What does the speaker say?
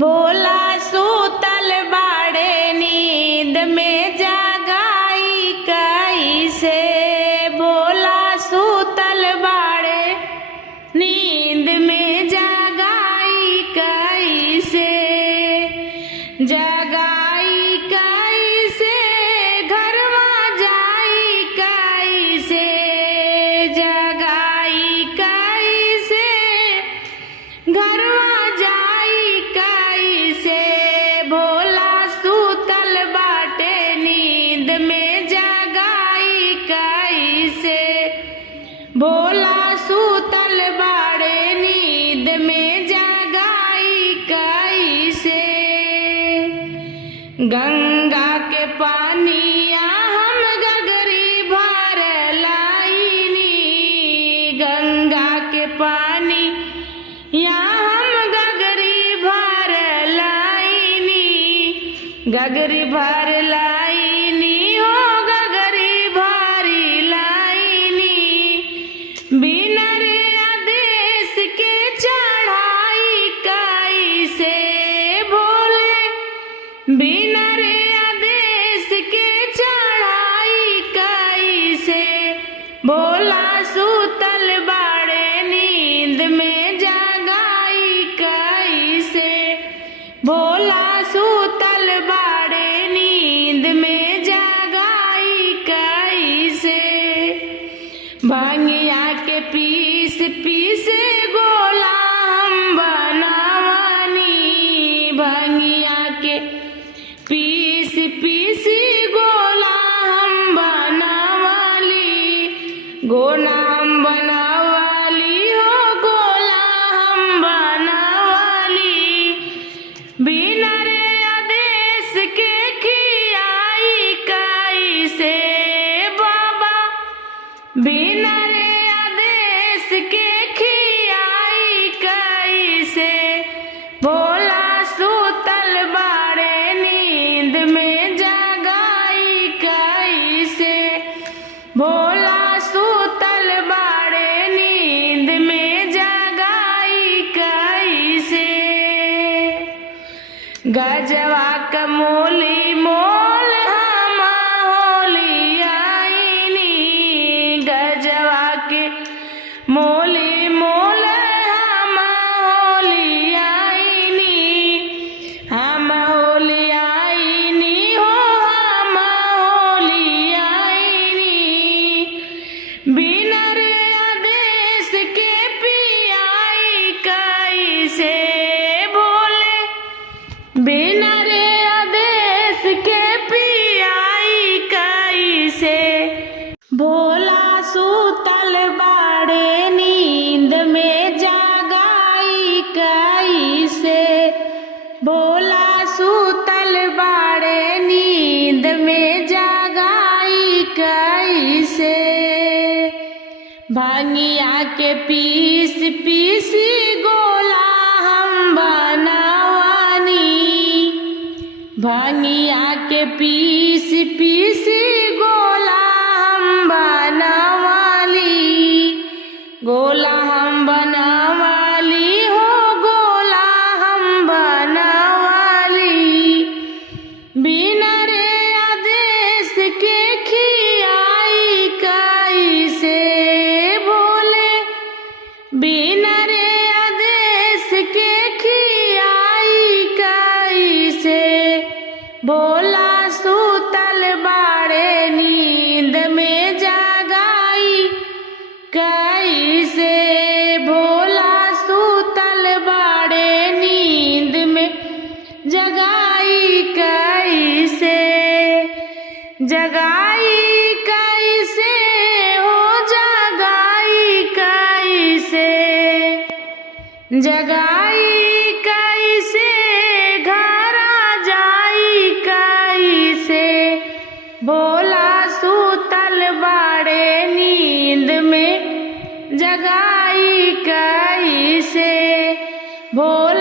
भोला सूतल बाड़े नींद में जगाई कैसे। भोला सूतल बाड़े नींद में जगाई कैसे। जगाई कैसे घरवा जाई कैसे। जगाई कैसे घरवा जाई कैसे। भोला सूतल बाटे नींद में जगाई कैसे। भोला सूतल बाड़े नींद में जगाई कैसे। गंगा के पानिया हम गगरी भर लाइनी। गंगा के पानी या हम गगरी भर लाइनी। गगरी भर लाइनी हो गगरी भरी लाइनी। बिना रे आदेश के चढ़ाई कैसे। भोले बिना रे आदेश के चढ़ाई कैसे। भोला सूतल बाड़े नींद में जगाई कैसे। भोला सूतल बाड़े नींद में जगाई कैसे। भांगिया के पीस पीस गोला हम बनावानी। भांगिया के पीस पीस गोला हम बनावाली। गोला हम बनावाली हो गोला हम बनावाली। बिना रे आदेश के खियाई कैसे। बाबा बिना रे आदेश के खियाई कैसे। भोला सूतल बाड़े नींद में जगाई कैसे। भोला सूतल बाड़े नींद में जगाई कैसे। गजवा कमोली मोल हम होली आईनी। गजवा के मोली मोल हम होली आईनी। हम होली आईनी हो हम होली आईनी। बिना रे आदेश के पियाई कैसे। भोले बिना रे आदेश के पियाई कैसे। भोला सूतल बाड़े नींद में जगाई कैसे। भोला सूतल बाड़े नींद में जगाई कैसे। भांगिया के पीस पीस गोला हम बनावानी। भांगिया के पीस पीस गोला हम बनावाली। गोला हम बनावाली हो गोला हम बनावाली। बिना रे आदेश के खियाई कैसे। भोले बिना रे आदेश के खियाई कैसे। भोला सूतल बाड़े नींद में जगाई कैसे। भोला सूतल बाड़े नींद में जगाई कैसे। जगाई कैसे हो जगाई कैसे। जगाई कैसे घरा जाई कैसे। भोला सूतल बाड़े नींद में जगाई कैसे। भोला